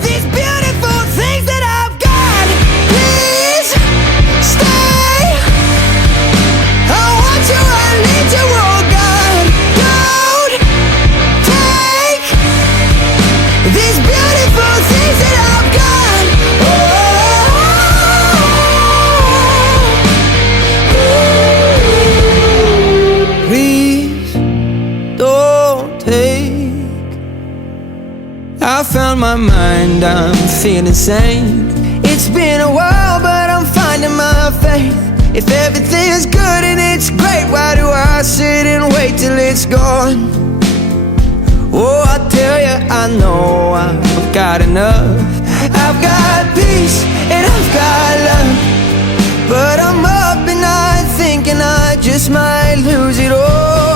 these beautiful things that I've got. Please stay. I want you, I need you, oh God. Don't take these beautiful things that I've got. Please don't take. I found my mind, I'm feeling sane. It's been a while, but I'm finding my faith. If everything's good and it's great, why do I sit and wait till it's gone? Oh, I tell you, I know I've got enough. I've got peace and I've got love, but I'm up at night thinking I just might lose it all.